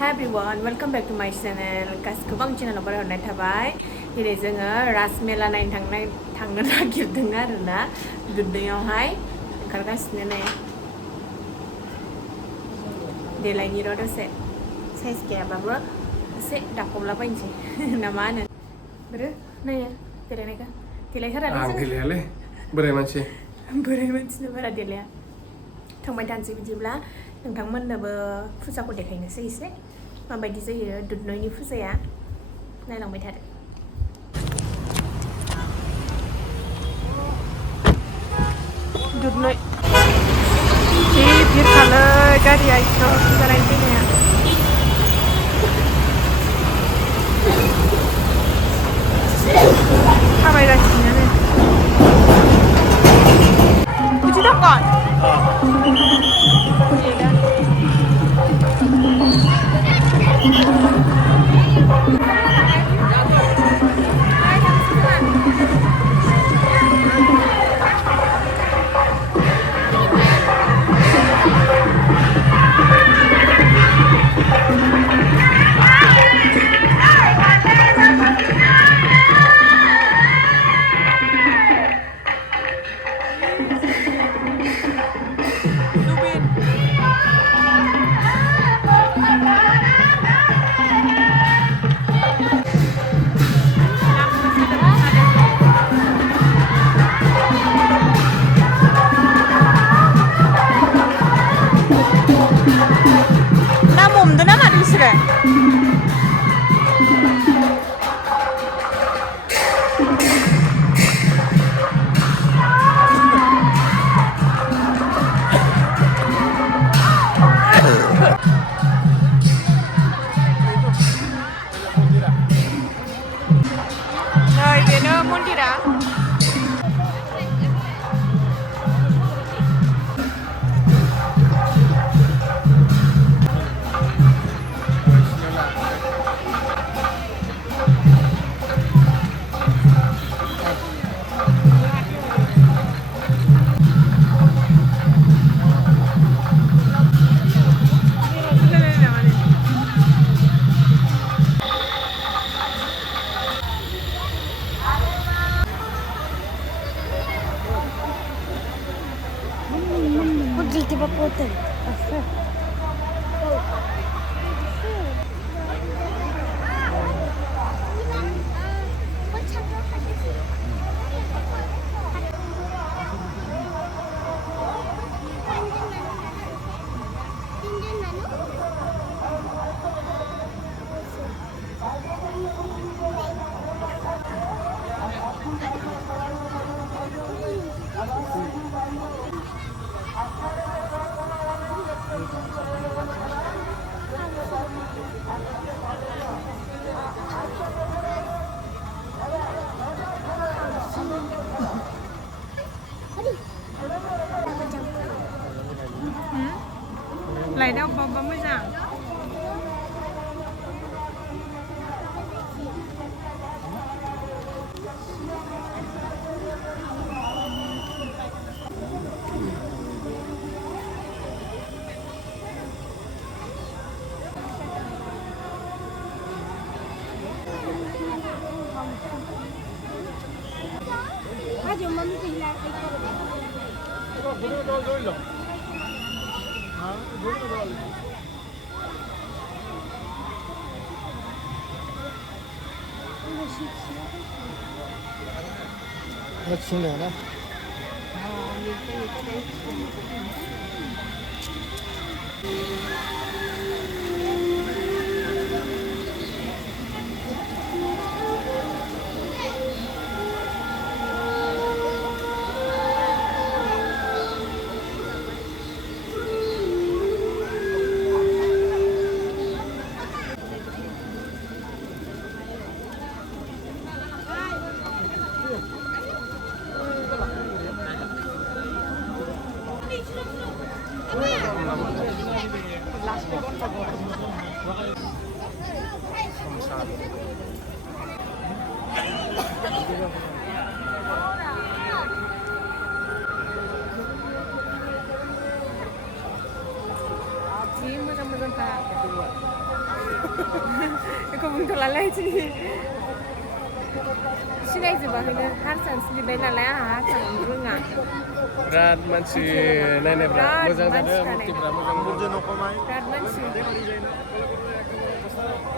Hi everyone, welcome back to my channel. Gaसिखौबो आं चेनेलाव बरायहरनाय थाबाय. दिनै जोङो राज मेला नायनो थांनो नागिरदों आरोना दुधनैयावहाय ओंखारगासिनो नै देलायनि र' दसे साइज गैयाबाबो एसे दाखबलाबायनोसै ना मा होनो बोरो नायो देलायनायखौ देलायथारालै आं देलायालै बोराय मानसि बारा देलाया थांबाय थानोसै बिदिब्ला नोंथांमोननोबो फुजाखौ देखायनोसै एसे माबायदि जायो दुधनैनि फुजाया नायलांबाय थादो दुधनৈ जि भिरखालै गारिया इथ' फुजा नायनो फैनाया थाबायगासिनो नै कुठे थांगोन लाइटआ अबेबा मोजां Let's see now. बेखौ बुंथ'लालाय दिनै सिनायजोबाखैनो हारसानसो लिरबाय नालाय आंहा हारसाखौनो रोङा बिराद मानसि नायनायफ्रा मोजां जादों मुर्तिफ्रा मोजां बिराद मानसि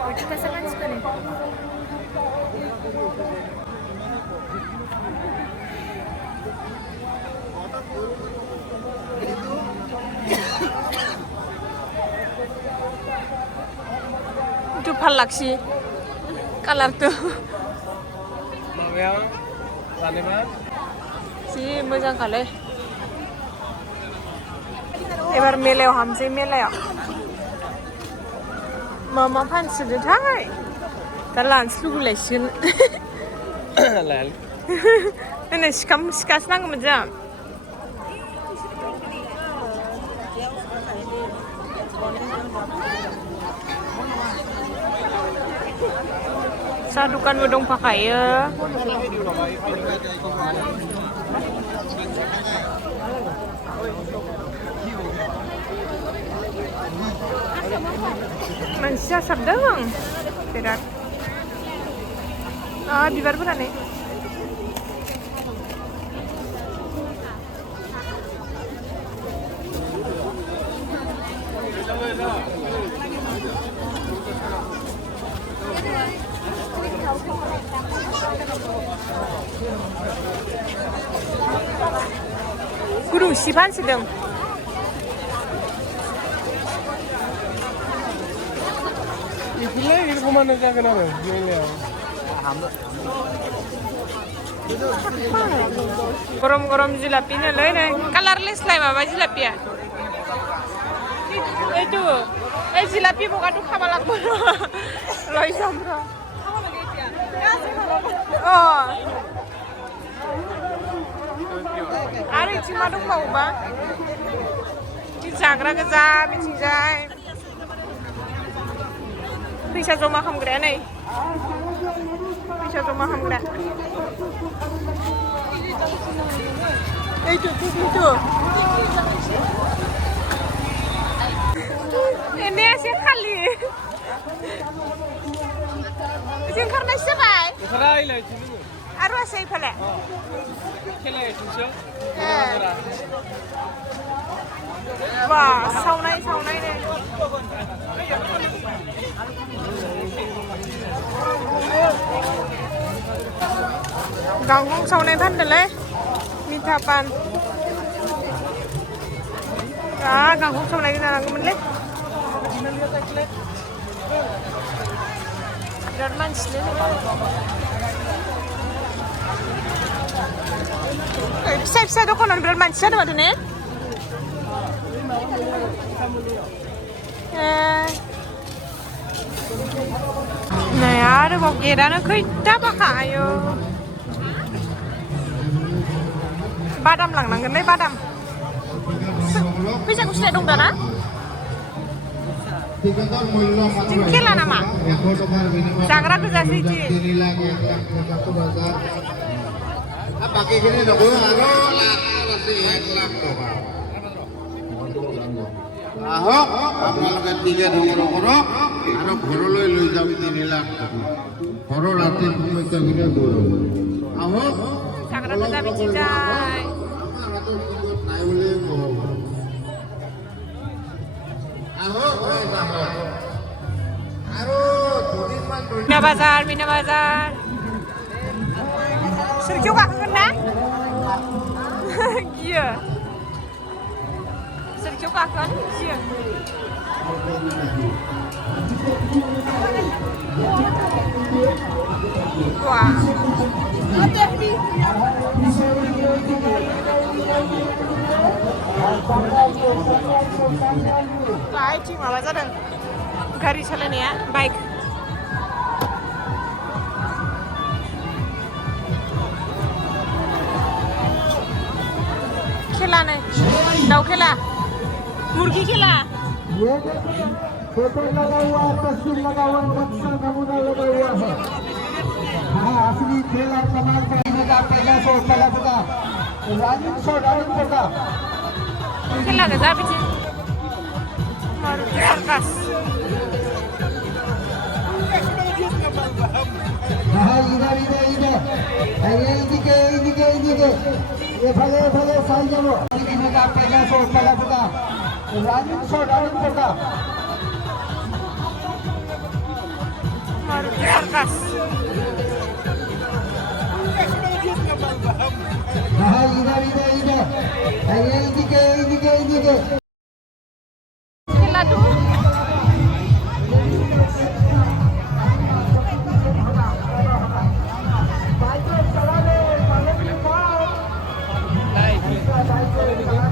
खयथासो मानसिफोर itu palak sih color tuh माबायाव जानोबा sih मोजां kali एबार मेलायाव हाबसै मेलायाव मा मा फानसोदोंथाय दा लानोसो लुगैलायसिगोन दिनै सिखासो नांगौमोन जों साहा दुकानबो दंफाखायो मानसि जासाबदों बिराद बिबारफोरा नै गुदुं सि फानसोदों बेफोरलाय एरखमानो जागोन आरो मेलायाव गरम गरम जिलापि नोलै नै कालारलेसलाय माबा जिलापिया এইটো এই জিলাপি বগাটো খাব লাগব লৈ যাম ৰ आरो इथिं मा दंबावोबा जाग्रा गोजा बिथिंजाय फैसा जमा खालामग्राया नै फैसा जमा खालामग्रा এইটো एने एसे खालि जों ओंखारनायसो जाबाय आरो आसे इफाले बा सावनाय नै गांखं सावनाय फानदोलै मिथा पान गांखं सावनाय जानांगौमोनलै बिराद मानसिलै फिसा दखानाव बिराद मानसि जादों माथो ने नै आरोबाव गेटआनो खैथा बाखायो बादाम लांनांगोनलै बादाम फैसाखौ सिनाय दं दाना जों खेला नामा जाग्रा गोजासै इदि আহক আপোনালোকে টিকেট সংগ্ৰহ কৰক আৰু ঘৰলৈ লৈ যাম 3 লাখ টকা ঘৰৰ ৰাতি সমস্যাখিনি দূৰ হ'ব আহক জাগ্ৰা গোজা বিচি যায় নাই বুলি নহ'ব আহক আৰু Mina Bazar Sergio gaखोगोन ना गियो Sergio गाखोगोन गियो wah Baik, malah जादों गारि सालायनाया बाइक खेला नै दाउ खेला मुर्गी खेला फोटो लगा हुआ है तस्वीर लगा हुआ है नक्शा नमूना लगा हुआ है हाँ असली खेल और कमाल करने का पहला शो पहला होगा राजीव होगा खेला गोजा बिदि मारुति सार्कास 이게 এফালে চাই যাব মেগা পেগাসো পেগাসোকা রানিংসোকা Markas. 이거 이게 Sila tuh.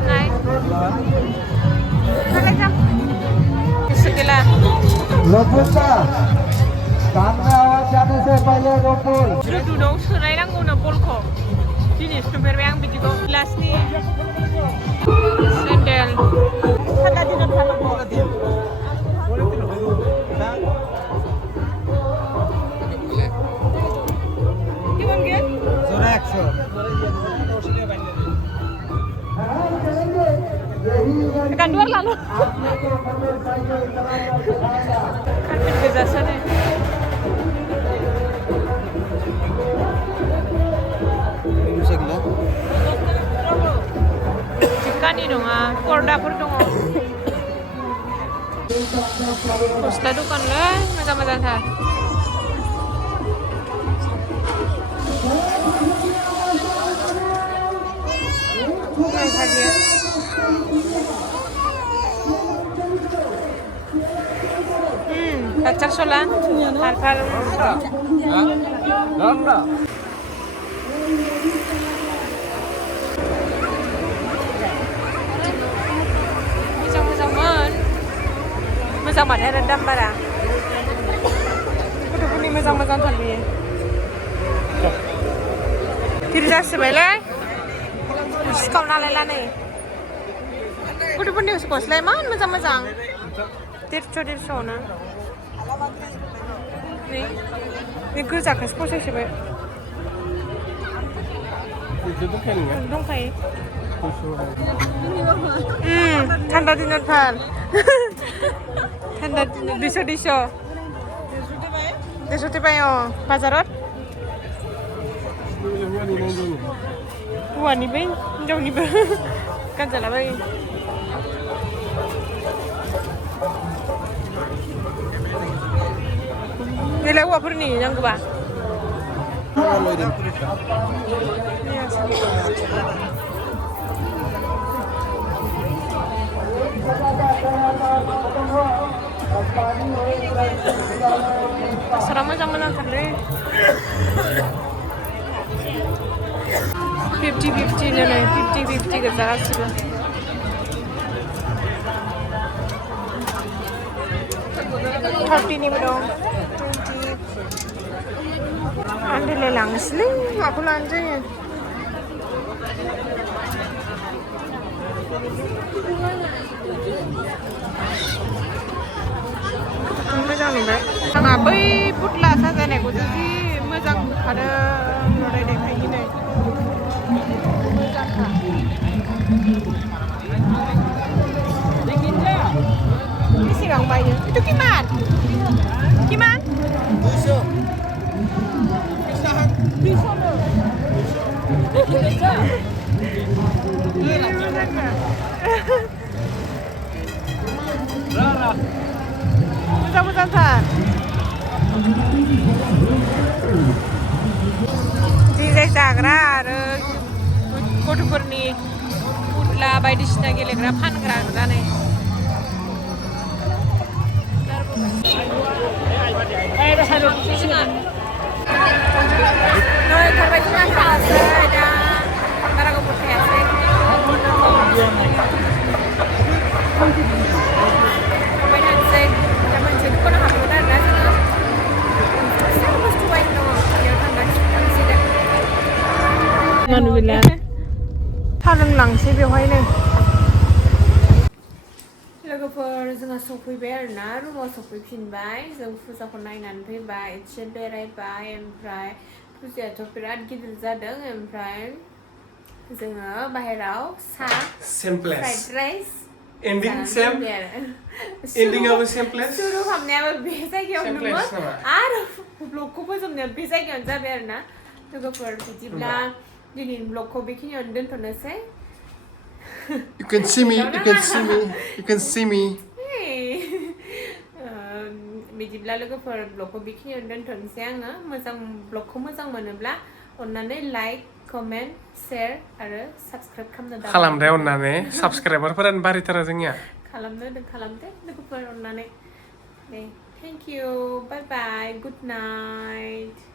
Naik. Naik jam. Sekilas. रफुल्ला सामने आवाज जाने से पहले रोपुल Dudhnoi सोलायनांगौ नो बलखौ दिनै नुफेरबाय आं बिदिखौ गिलासनि सेन्देल सादा दिनाव थानांगौ Gimana Gil? जोरा 100 Akan dua lalu. Karpet beza sana. Jika ni dong korda dong. Posta dukan lah, macam-macam sah. Pacar solan, harfal. Mezang banget rendam barang. Kudu pun mezang tadi. Tidak sebelah. Sekarang nalayan ni. Kudu pun sekolah Sleman mezang. Tirso na. Ni kerja kas posisi sih. Dong kai. Tanda dinner pan. Tanda dinner diso. Diso tiba yo. Bazarat. Wah ni bing, jauh ni bing. Kan jalan bing. Nilai apa ni yang ke bawah? Serama sama nak kerja. 50-50 ni lah, 50-50 kerja sih. Thirty ni berong. Anda lelang sling, aku lanjut. Mezang ni ber. Ngapai putla saja ni, aku jadi mezang ada orang yang kayak gini. Mezang kan. Ini sih orang bayar. Itu gimana? Gimana? Bisa loh. Bisa. Rara. Mudah-mudahan. Di जाग्रा आरो गथ'फोरनि फुथला बायदिसिना गेलेग्रा फानग्रा जानाय Noi terbaik cuma saja karena aku punya sih. Banyak sih, zaman jadi kau nak hamil dah sih. Saya mesti buat no, ya kan dah sih dah. Mana bilang? Halang lang sih biar ni. लोगोफोर जोंहा सफैबाय आरोना रुमाव सफैफिनबाय जों फुजाखौ नायनानै फैबाय एसे बेरायबाय ओमफ्राय फुजायाथ' बिराद गिदिर जादों ओमफ्राय जोङो बाहेराव fried rice Ending same. Ending apa same place? सुरु खालामनायाबो बे जायगायावनोमोन आरो ब्लगखौ फोजोबनाया बे जायगायावनो जाबाय आरोना लोगोफोर बिदिब्ला दिनैनि ब्लगखौ बेखिनियावनो दोनथ'नोसै You can see me, you can see me, you can see me. बिदिब्ला लोगोफोर ब्लगखौ बेखिनियावनो दोनथ'नोसै आङो ब्लगखौ मोजां मोनोब्ला अन्नानै लाइक कमेन्ट शेयार आरो साबस्क्राइब खालामदो अननानै साबस्क्राइबारफोरानो बारायथारा जोंनिया खालामदो लोगोफोर अन्नानै दे thank you bye bye good night